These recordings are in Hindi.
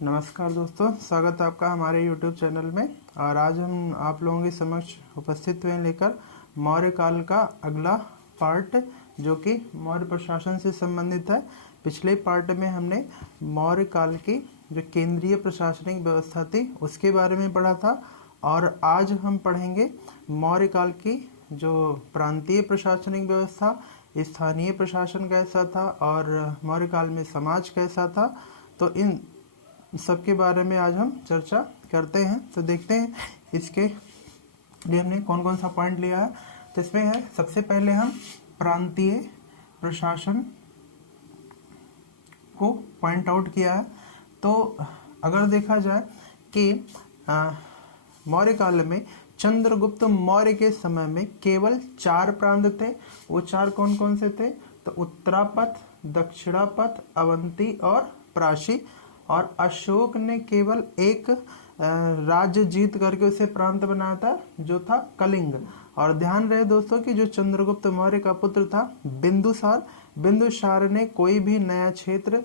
नमस्कार दोस्तों, स्वागत है आपका हमारे YouTube चैनल में। और आज हम आप लोगों के समक्ष उपस्थित हुए लेकर मौर्य काल का अगला पार्ट, जो कि मौर्य प्रशासन से संबंधित है। पिछले पार्ट में हमने मौर्य काल की जो केंद्रीय प्रशासनिक व्यवस्था थी उसके बारे में पढ़ा था, और आज हम पढ़ेंगे मौर्य काल की जो प्रांतीय प्रशासनिक व्यवस्था, स्थानीय प्रशासन कैसा था और मौर्य काल में समाज कैसा था। तो इन सबके बारे में आज हम चर्चा करते हैं। तो देखते हैं इसके लिए हमने कौन कौन सा पॉइंट लिया है। तो इसमें है, सबसे पहले हम प्रांतीय प्रशासन को पॉइंट आउट किया है। तो अगर देखा जाए कि मौर्य काल में चंद्रगुप्त मौर्य के समय में केवल 4 प्रांत थे। वो 4 कौन कौन से थे? तो उत्तरापथ, दक्षिणापथ, अवंती और प्राची। और अशोक ने केवल एक राज्य जीत करके उसे प्रांत बनाया था, जो था कलिंग। और ध्यान रहे दोस्तों कि जो चंद्रगुप्त मौर्य का पुत्र था बिंदुसार ने कोई भी नया क्षेत्र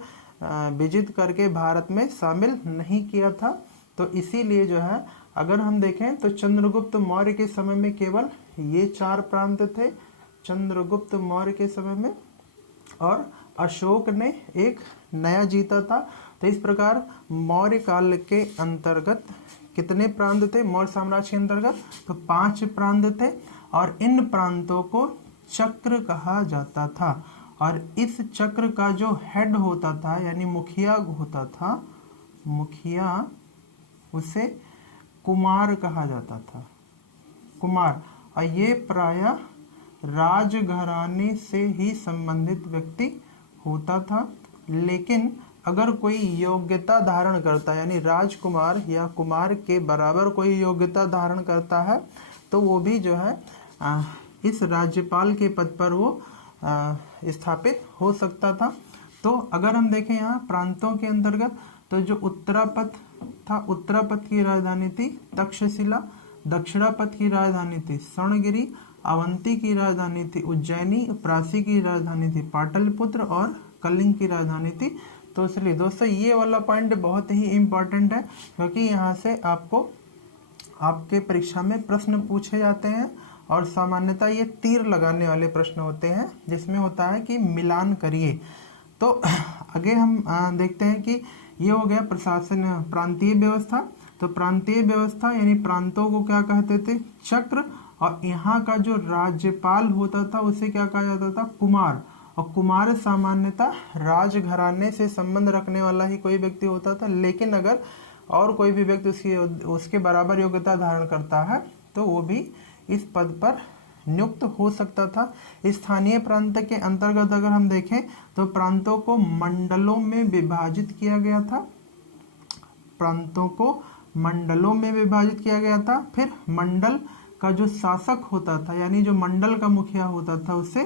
विजित करके भारत में शामिल नहीं किया था। तो इसीलिए जो है, अगर हम देखें तो चंद्रगुप्त मौर्य के समय में केवल ये 4 प्रांत थे चंद्रगुप्त मौर्य के समय में, और अशोक ने एक नया जीता था। तो इस प्रकार मौर्य काल के अंतर्गत कितने प्रांत थे मौर्य साम्राज्य के अंतर्गत? तो 5 प्रांत थे, और इन प्रांतों को चक्र कहा जाता था। और इस चक्र का जो हेड होता था, यानी मुखिया होता था, मुखिया उसे कुमार कहा जाता था, कुमार। और ये प्रायः राजघराने से ही संबंधित व्यक्ति होता था। लेकिन अगर कोई योग्यता धारण करता है, यानी राजकुमार या कुमार के बराबर कोई योग्यता धारण करता है, तो वो भी जो है इस राज्यपाल के पद पर वो स्थापित हो सकता था। तो अगर हम देखें यहाँ प्रांतों के अंतर्गत, तो जो उत्तरापथ था, उत्तरापथ की राजधानी थी तक्षशिला, दक्षिणापथ की राजधानी थी स्वर्णगिरी, अवंती की राजधानी थी उज्जैनी, प्राची की राजधानी थी पाटलिपुत्र, और कलिंग की राजधानी थी। तो इसलिए दोस्तों ये वाला पॉइंट बहुत ही इम्पोर्टेंट है, क्योंकि यहाँ से आपको आपके परीक्षा में प्रश्न पूछे जाते हैं, और सामान्यतः ये तीर लगाने वाले प्रश्न होते हैं, जिसमें होता है कि मिलान करिए। तो आगे हम देखते हैं कि ये हो गया प्रशासन प्रांतीय व्यवस्था। तो प्रांतीय व्यवस्था यानी प्रांतों को क्या कहते थे? चक्र। और यहाँ का जो राज्यपाल होता था उसे क्या कहा जाता था? कुमार। और कुमार सामान्यतः राजघराने से संबंध रखने वाला ही कोई व्यक्ति होता था। लेकिन अगर और कोई भी व्यक्ति उसके बराबर योग्यता धारण करता है, तो वो भी इस पद पर नियुक्त हो सकता था। स्थानीय प्रांत के अंतर्गत अगर हम देखें तो प्रांतों को मंडलों में विभाजित किया गया था, प्रांतों को मंडलों में विभाजित किया गया था। फिर मंडल का जो शासक होता था, यानी जो मंडल का मुखिया होता था, उसे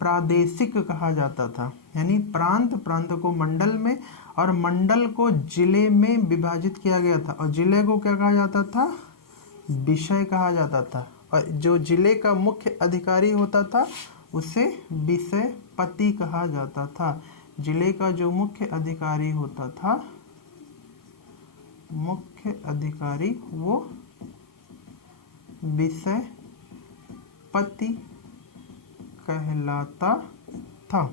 प्रादेशिक कहा जाता था। यानी प्रांत को मंडल में, और मंडल को जिले में विभाजित किया गया था। और जिले को क्या कहा जाता था? विषय कहा जाता था। और जो जिले का मुख्य अधिकारी होता था उसे विषयपति कहा जाता था। जिले का जो मुख्य अधिकारी होता था, मुख्य अधिकारी, वो विषयपति कहलाता था।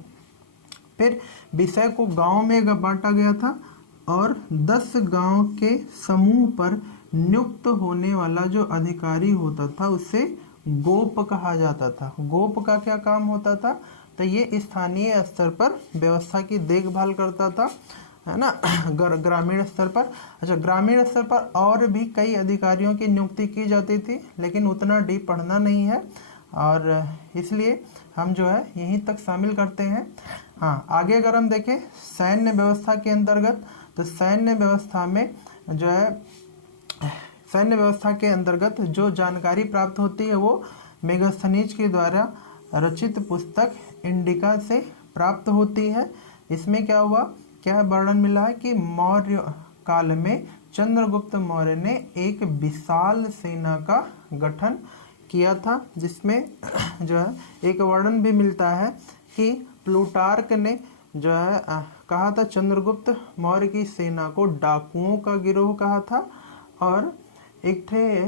फिर विषय को गांव में बांटा गया था, और 10 गांव के समूह पर नियुक्त होने वाला जो अधिकारी होता था उसे गोप कहा जाता था। गोप का क्या काम होता था? तो ये स्थानीय स्तर पर व्यवस्था की देखभाल करता था, है ना, ग्रामीण स्तर पर। अच्छा, ग्रामीण स्तर पर और भी कई अधिकारियों की नियुक्ति की जाती थी, लेकिन उतना डीप पढ़ना नहीं है, और इसलिए हम जो है यहीं तक शामिल करते हैं। हाँ, आगे अगर हम देखें सैन्य व्यवस्था के अंतर्गत, तो सैन्य व्यवस्था में जो है, सैन्य व्यवस्था के अंतर्गत जो जानकारी प्राप्त होती है वो मेगास्थनीज के द्वारा रचित पुस्तक इंडिका से प्राप्त होती है। इसमें क्या हुआ, क्या वर्णन मिला है कि मौर्य काल में चंद्रगुप्त मौर्य ने एक विशाल सेना का गठन किया था, जिसमें जो है एक वर्णन भी मिलता है कि प्लूटार्क ने जो है कहा था चंद्रगुप्त मौर्य की सेना को डाकुओं का गिरोह कहा था, और एक थे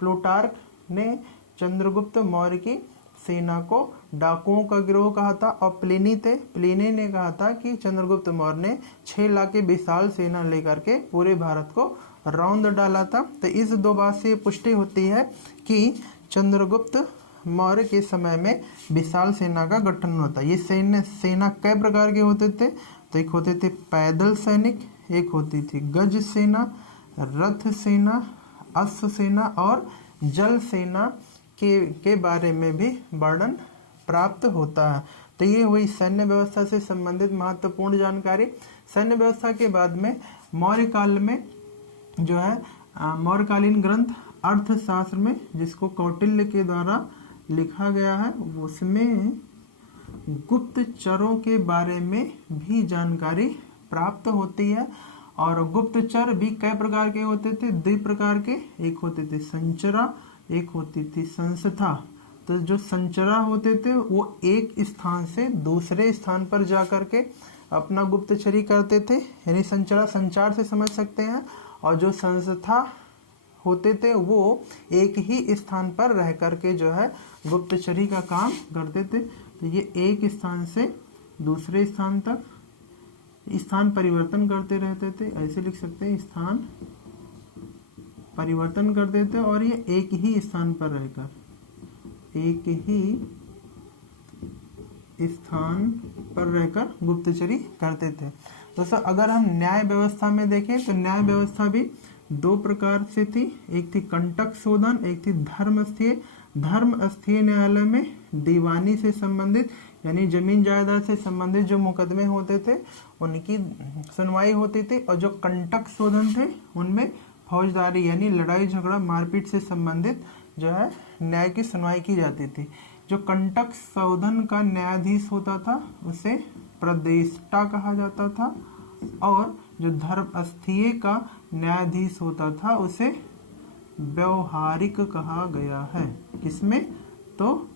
प्लूटार्क ने चंद्रगुप्त मौर्य की सेना को डाकुओं का गिरोह कहा था, और प्लिनी ने कहा था कि चंद्रगुप्त मौर्य ने 6 लाख की विशाल सेना लेकर के पूरे भारत को रौंद डाला था। तो इस 2 बात से पुष्टि होती है कि चंद्रगुप्त मौर्य के समय में विशाल सेना का गठन होता है। ये सेना कई प्रकार के होते थे, तो एक होते थे पैदल सैनिक, एक होती थी गज सेना, रथ सेना, अश्व सेना और जल सेना के बारे में भी वर्णन प्राप्त होता है। तो ये हुई सैन्य व्यवस्था से संबंधित महत्वपूर्ण जानकारी। सैन्य व्यवस्था के बाद में मौर्य काल में जो है मौर्यकालीन ग्रंथ अर्थशास्त्र में, जिसको कौटिल्य के द्वारा लिखा गया है, उसमें गुप्तचरों के बारे में भी जानकारी प्राप्त होती है। और गुप्तचर भी कई प्रकार के होते थे, 2 प्रकार के, एक होते थे संचरा, एक होती थी संस्था। तो जो संचरा होते थे वो एक स्थान से दूसरे स्थान पर जा करके अपना गुप्तचरी करते थे, यानी संचरा संचार से समझ सकते हैं, और जो संस्था होते थे वो एक ही स्थान पर रह करके जो है गुप्तचरी का काम करते थे। तो ये एक स्थान से दूसरे स्थान तक स्थान परिवर्तन करते रहते थे, ऐसे लिख सकते हैं, स्थान परिवर्तन करते थे, और ये एक ही स्थान पर रहकर गुप्तचरी करते थे। दोस्तों अगर हम न्याय व्यवस्था में देखें तो न्याय व्यवस्था भी 2 प्रकार से थी, एक थी कंटक शोधन, एक थी धर्मस्थीय। धर्मस्थीय न्यायालय में दीवानी से संबंधित यानी जमीन जायदाद से संबंधित जो मुकदमे होते थे उनकी सुनवाई होती थी, और जो कंटक शोधन थे उनमें फौजदारी यानी लड़ाई झगड़ा मारपीट से संबंधित जो है न्याय की सुनवाई की जाती थी। जो कंटक शोधन का न्यायाधीश होता था उसे प्रदेष्टा कहा जाता था, और जो धर्मस्थीय का न्यायाधीश होता था उसे व्यवहारिक कहा गया है। किसमें? तो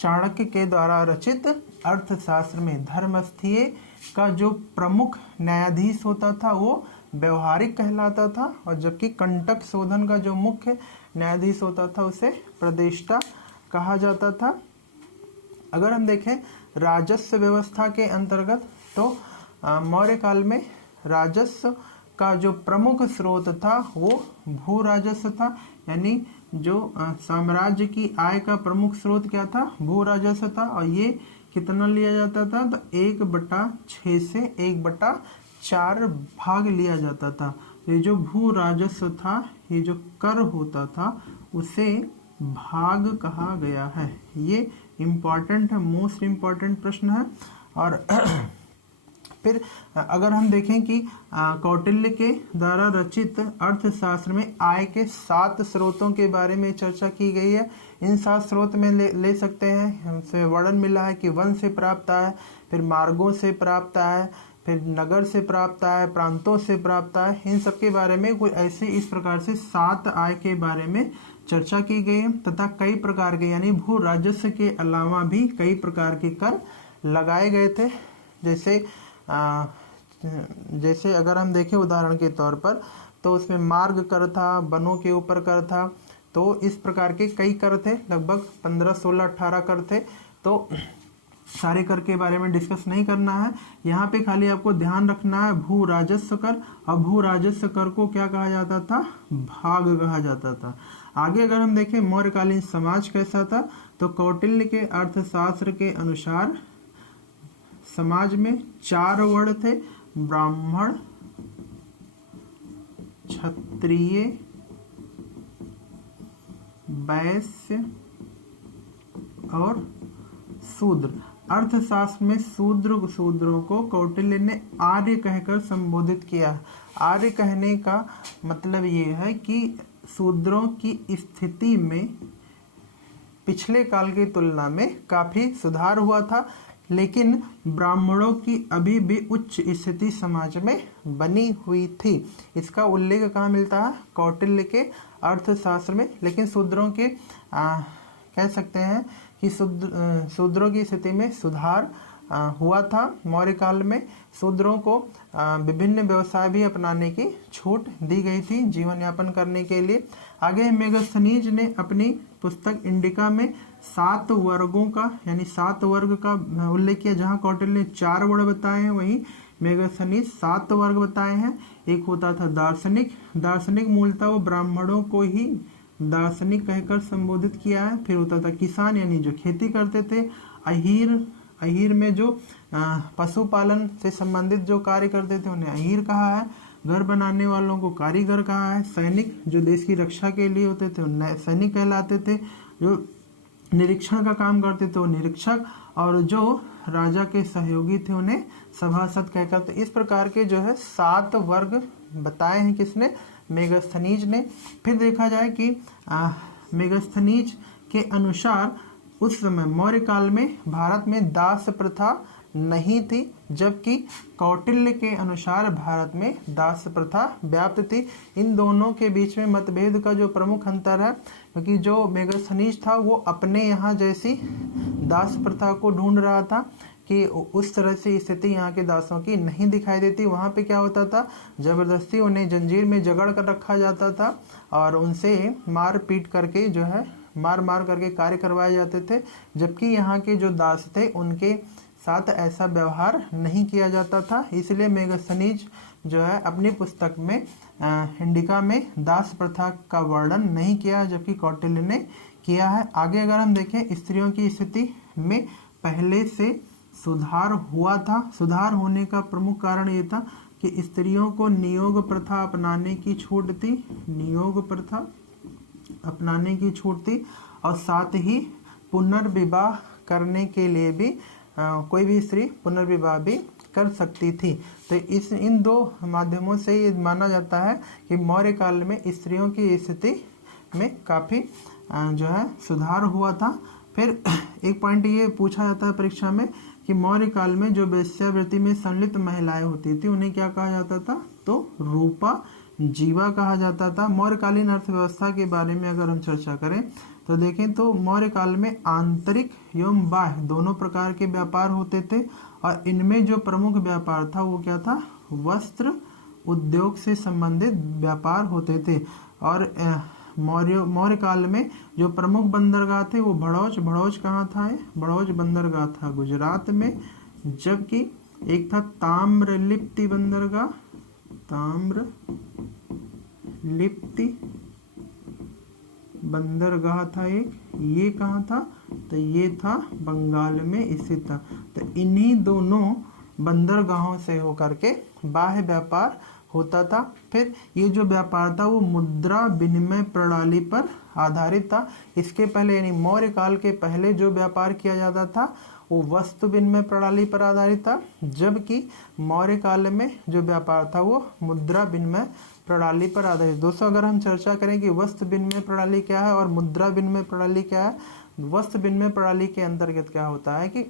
चाणक्य के द्वारा रचित अर्थशास्त्र में धर्मस्थीय का जो प्रमुख न्यायाधीश होता था वो व्यवहारिक कहलाता था, और जबकि कंटक शोधन का जो मुख्य न्यायाधीश होता था उसे प्रदेष्टा कहा जाता था। अगर हम देखें राजस्व व्यवस्था के अंतर्गत तो मौर्य काल में राजस्व का जो प्रमुख स्रोत था वो भू राजस्व था, यानी जो साम्राज्य की आय का प्रमुख स्रोत क्या था? भू राजस्व था। और ये कितना लिया जाता था? तो 1/6 से 1/4 भाग लिया जाता था। ये जो भू राजस्व था, ये जो कर होता था उसे भाग कहा गया है। ये इम्पॉर्टेंट है, मोस्ट इम्पॉर्टेंट प्रश्न है। और फिर अगर हम देखें कि कौटिल्य के द्वारा रचित अर्थशास्त्र में आय के 7 स्रोतों के बारे में चर्चा की गई है। इन 7 स्रोत में ले सकते हैं, हमसे वर्णन मिला है कि वन से प्राप्त आय, फिर मार्गों से प्राप्त आय, फिर नगर से प्राप्त आय, प्रांतों से प्राप्त आय। इन सब के बारे में कोई ऐसे इस प्रकार से 7 आय के बारे में चर्चा की गई है, तथा कई प्रकार के यानी भू राजस्व के अलावा भी कई प्रकार के कर लगाए गए थे। जैसे अगर हम देखें उदाहरण के तौर पर तो उसमें मार्ग कर था, वनों के ऊपर कर था, तो इस प्रकार के कई कर थे, लगभग 15, 16, 18 कर थे। तो सारे कर के बारे में डिस्कस नहीं करना है, यहाँ पे खाली आपको ध्यान रखना है भू राजस्व कर। और भू राजस्व कर को क्या कहा जाता था? भाग कहा जाता था। आगे अगर हम देखें मौर्यकालीन समाज कैसा था, तो कौटिल्य के अर्थशास्त्र के अनुसार समाज में 4 वर्ण थे, ब्राह्मण, क्षत्रिय, वैश्य और शूद्र। अर्थशास्त्र में शूद्रों को कौटिल्य ने आर्य कहकर संबोधित किया। आर्य कहने का मतलब ये है कि शूद्रों की स्थिति में पिछले काल की तुलना में काफी सुधार हुआ था, लेकिन ब्राह्मणों की अभी भी उच्च स्थिति समाज में बनी हुई थी। इसका उल्लेख कहाँ मिलता है? कौटिल्य के अर्थशास्त्र में। लेकिन शूद्रों के कह सकते हैं कि शूद्रों की स्थिति में सुधार हुआ था मौर्य काल में। शूद्रों को विभिन्न व्यवसाय भी अपनाने की छूट दी गई थी जीवन यापन करने के लिए। आगे मेगस्थनीज ने अपनी पुस्तक इंडिका में 7 वर्गों का यानी 7 वर्ग का उल्लेख किया। जहाँ कौटिल्य ने 4 वर्ग बताए हैं, वहीं मेगस्थनीज 7 वर्ग बताए हैं। एक होता था दार्शनिक। दार्शनिक मूलतः वो ब्राह्मणों को ही दार्शनिक कहकर संबोधित किया है। फिर होता था किसान, यानी जो खेती करते थे। अहीर में जो पशुपालन से संबंधित जो कार्य करते थे उन्हें अहीर कहा है। घर बनाने वालों को कारीगर कहा है। सैनिक जो देश की रक्षा के लिए होते थे उन्हें सैनिक कहलाते थे। जो निरीक्षण का काम करते थे वो निरीक्षक, और जो राजा के सहयोगी थे उन्हें सभासद कहकर। तो इस प्रकार के जो है 7 वर्ग बताए हैं किसने, मेगस्थनीज ने। फिर देखा जाए कि मेगस्थनीज के अनुसार उस समय मौर्य काल में भारत में दास प्रथा नहीं थी, जबकि कौटिल्य के अनुसार भारत में दास प्रथा व्याप्त थी। इन दोनों के बीच में मतभेद का जो प्रमुख अंतर है, क्योंकि जो मेगस्थनीज था वो अपने यहाँ जैसी दास प्रथा को ढूंढ रहा था कि उस तरह से स्थिति यहाँ के दासों की नहीं दिखाई देती। वहाँ पे क्या होता था, जबरदस्ती उन्हें जंजीर में जकड़ कर रखा जाता था और उनसे मार पीट करके जो है मार करके कार्य करवाए जाते थे। जबकि यहाँ के जो दास थे उनके साथ ऐसा व्यवहार नहीं किया जाता था। इसलिए मेगस्थनीज जो है अपनी पुस्तक में इंडिका में दास प्रथा का वर्णन नहीं किया, जबकि कौटिल्य ने किया है। आगे अगर हम देखें, स्त्रियों की स्थिति में पहले से सुधार हुआ था। सुधार होने का प्रमुख कारण ये था कि स्त्रियों को नियोग प्रथा अपनाने की छूट थी। नियोग प्रथा अपनाने की छूट थी, और साथ ही पुनर्विवाह करने के लिए भी कोई भी स्त्री पुनर्विवाह भी कर सकती थी। तो इन 2 माध्यमों से ये माना जाता है कि मौर्य काल में स्त्रियों की स्थिति में काफ़ी जो है सुधार हुआ था। फिर एक पॉइंट ये पूछा जाता है परीक्षा में कि मौर्य काल में जो वेश्यावृत्ति में संलिप्त महिलाएं होती थी उन्हें क्या कहा जाता था, तो रूपा जीवा कहा जाता था। मौर्यकालीन अर्थव्यवस्था के बारे में अगर हम चर्चा करें तो देखें तो मौर्य काल में आंतरिक एवं बाह्य दोनों प्रकार के व्यापार होते थे, और इनमें जो प्रमुख व्यापार था वो क्या था, वस्त्र उद्योग से संबंधित व्यापार होते थे। और मौर्य काल में जो प्रमुख बंदरगाह थे वो भड़ौच कहाँ था, भड़ौच बंदरगाह था गुजरात में। जबकि एक था ताम्रलिप्ति बंदरगाह, ताम्रलिप्ति बंदरगाह था एक, ये कहाँ था, तो ये था बंगाल में स्थित था। तो इन्हीं दोनों बंदरगाहों से होकर के बाह्य व्यापार होता था। फिर ये जो व्यापार था वो मुद्रा विनिमय प्रणाली पर आधारित था। इसके पहले यानी मौर्य काल के पहले जो व्यापार किया जाता था वो वस्तु विनिमय प्रणाली पर आधारित था, जबकि मौर्य काल में जो व्यापार था वो मुद्रा विनिमय प्रणाली पर आधारित। दोस्तों अगर हम चर्चा करें कि वस्तु विनिमय प्रणाली क्या है और मुद्रा विनिमय प्रणाली क्या है, वस्तु विनिमय प्रणाली के अंतर्गत क्या होता है कि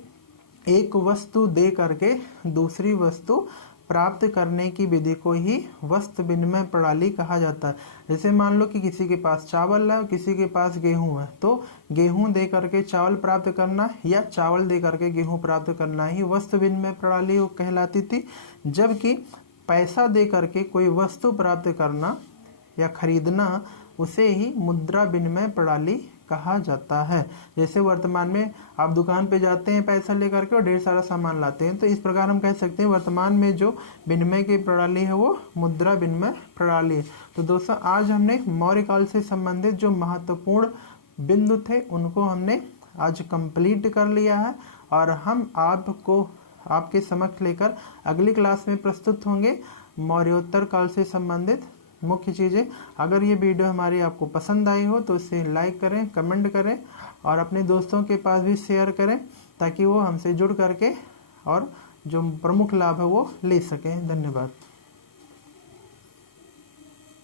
एक वस्तु दे करके दूसरी वस्तु प्राप्त करने की विधि को ही वस्तु विनिमय प्रणाली कहा जाता है। जैसे मान लो कि किसी के पास चावल है और किसी के पास गेहूं है, तो गेहूं दे करके चावल प्राप्त करना या चावल दे करके गेहूं प्राप्त करना ही वस्तु विनिमय प्रणाली कहलाती थी। जबकि पैसा दे करके कोई वस्तु प्राप्त करना या खरीदना उसे ही मुद्रा विनिमय प्रणाली कहा जाता है। जैसे वर्तमान में आप दुकान पे जाते हैं पैसा लेकर के और ढेर सारा सामान लाते हैं, तो इस प्रकार हम कह सकते हैं वर्तमान में जो विनिमय की प्रणाली है वो मुद्रा विनिमय प्रणाली है। तो दोस्तों आज हमने मौर्य काल से संबंधित जो महत्वपूर्ण बिंदु थे उनको हमने आज कंप्लीट कर लिया है, और हम आपको आपके समक्ष लेकर अगली क्लास में प्रस्तुत होंगे मौर्योत्तर काल से संबंधित मुख्य चीज़ें। अगर ये वीडियो हमारी आपको पसंद आई हो तो इसे लाइक करें, कमेंट करें और अपने दोस्तों के पास भी शेयर करें, ताकि वो हमसे जुड़ करके और जो प्रमुख लाभ है वो ले सकें। धन्यवाद।